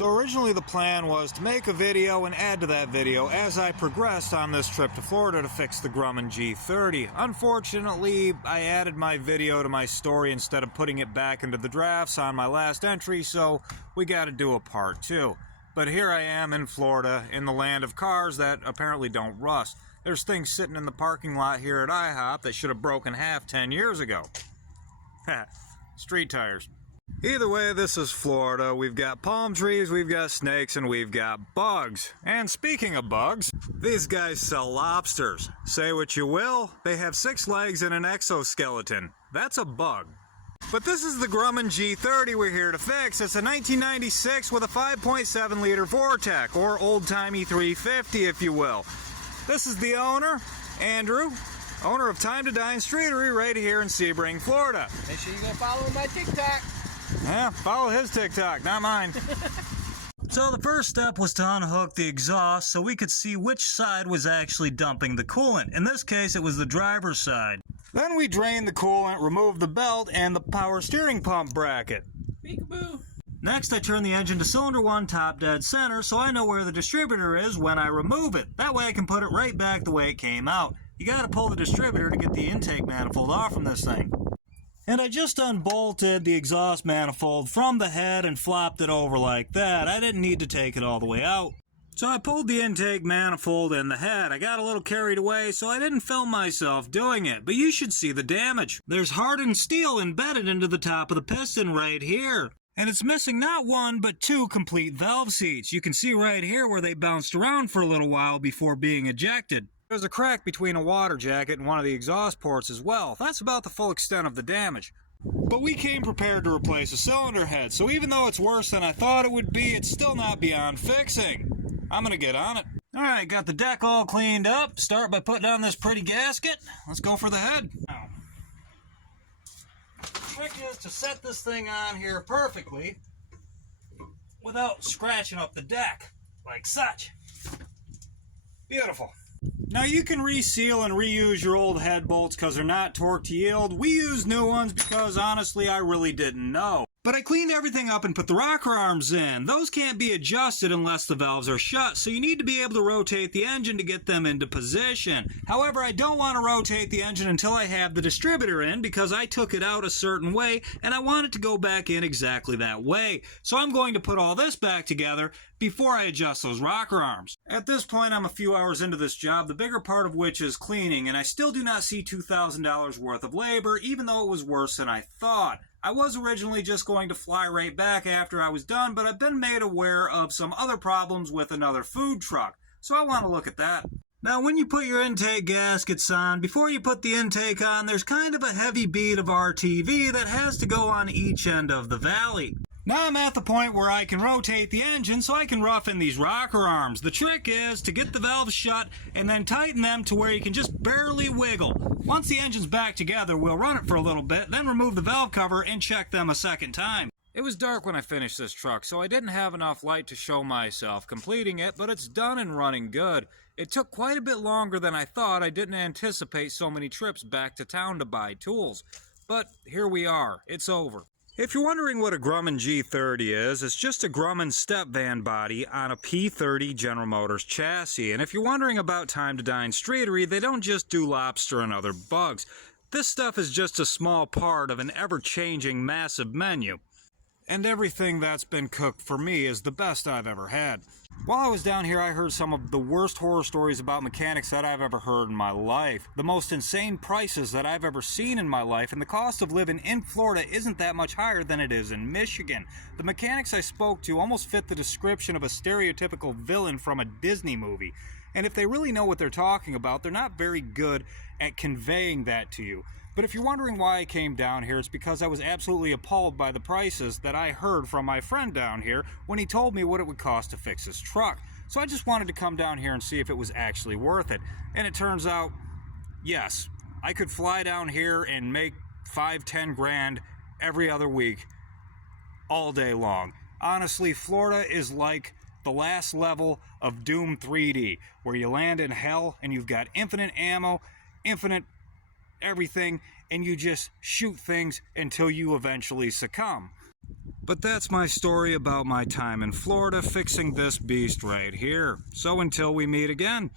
So originally the plan was to make a video and add to that video as I progressed on this trip to Florida to fix the Grumman G30. Unfortunately, I added my video to my story instead of putting it back into the drafts on my last entry, so we gotta do a part 2. But here I am in Florida, in the land of cars that apparently don't rust. There's things sitting in the parking lot here at IHOP that should have broken half 10 years ago. Street tires. Either way, this is Florida. We've got palm trees, we've got snakes, and we've got bugs. And speaking of bugs, these guys sell lobsters. Say what you will, they have 6 legs and an exoskeleton. That's a bug. But this is the Grumman G30 we're here to fix. It's a 1996 with a 5.7 liter Vortec, or old-timey 350 if you will. This is the owner, Andrew, owner of Time to Dine Streetery right here in Sebring, Florida. Make sure you go follow my TikTok. Yeah, follow his TikTok, not mine. So the first step was to unhook the exhaust so we could see which side was actually dumping the coolant. In this case, it was the driver's side. Then we drained the coolant, removed the belt, and the power steering pump bracket. Peekaboo. Next, I turn the engine to cylinder 1 top dead center so I know where the distributor is when I remove it. That way I can put it right back the way it came out. You gotta pull the distributor to get the intake manifold off from this thing. And I just unbolted the exhaust manifold from the head and flopped it over like that. I didn't need to take it all the way out. So I pulled the intake manifold and the head. I got a little carried away, so I didn't film myself doing it, but you should see the damage. There's hardened steel embedded into the top of the piston right here. And it's missing not 1, but 2 complete valve seats. You can see right here where they bounced around for a little while before being ejected. There's a crack between a water jacket and one of the exhaust ports as well. That's about the full extent of the damage. But we came prepared to replace a cylinder head, so even though it's worse than I thought it would be, it's still not beyond fixing. I'm gonna get on it. Alright, got the deck all cleaned up. Start by putting on this pretty gasket. Let's go for the head. Now, the trick is to set this thing on here perfectly without scratching up the deck, like such. Beautiful. Now you can reseal and reuse your old head bolts because they're not torque to yield. We use new ones because honestly I really didn't know. But I cleaned everything up and put the rocker arms in. Those can't be adjusted unless the valves are shut, so you need to be able to rotate the engine to get them into position. However, I don't want to rotate the engine until I have the distributor in because I took it out a certain way and I want it to go back in exactly that way. So I'm going to put all this back together before I adjust those rocker arms. At this point, I'm a few hours into this job, the bigger part of which is cleaning, and I still do not see $2,000 worth of labor, even though it was worse than I thought. I was originally just going to fly right back after I was done, but I've been made aware of some other problems with another food truck, so I want to look at that. Now, when you put your intake gaskets on, before you put the intake on, there's kind of a heavy bead of RTV that has to go on each end of the valley. Now I'm at the point where I can rotate the engine so I can rough in these rocker arms. The trick is to get the valves shut and then tighten them to where you can just barely wiggle. Once the engine's back together, we'll run it for a little bit, then remove the valve cover and check them a second time. It was dark when I finished this truck, so I didn't have enough light to show myself completing it, but it's done and running good. It took quite a bit longer than I thought. I didn't anticipate so many trips back to town to buy tools. But here we are. It's over. If you're wondering what a Grumman G30 is, it's just a Grumman step van body on a P30 General Motors chassis. And if you're wondering about Time to Dine Streetery, they don't just do lobster and other bugs. This stuff is just a small part of an ever-changing massive menu. And everything that's been cooked for me is the best I've ever had. While I was down here, I heard some of the worst horror stories about mechanics that I've ever heard in my life. The most insane prices that I've ever seen in my life, and the cost of living in Florida isn't that much higher than it is in Michigan. The mechanics I spoke to almost fit the description of a stereotypical villain from a Disney movie. And if they really know what they're talking about, they're not very good at conveying that to you. But if you're wondering why I came down here, it's because I was absolutely appalled by the prices that I heard from my friend down here when he told me what it would cost to fix his truck. So I just wanted to come down here and see if it was actually worth it. And it turns out, yes, I could fly down here and make 5-10 grand every other week, all day long. Honestly, Florida is like the last level of Doom 3D, where you land in hell and you've got infinite ammo, infinite everything, and you just shoot things until you eventually succumb. But that's my story about my time in Florida fixing this beast right here. So until we meet again.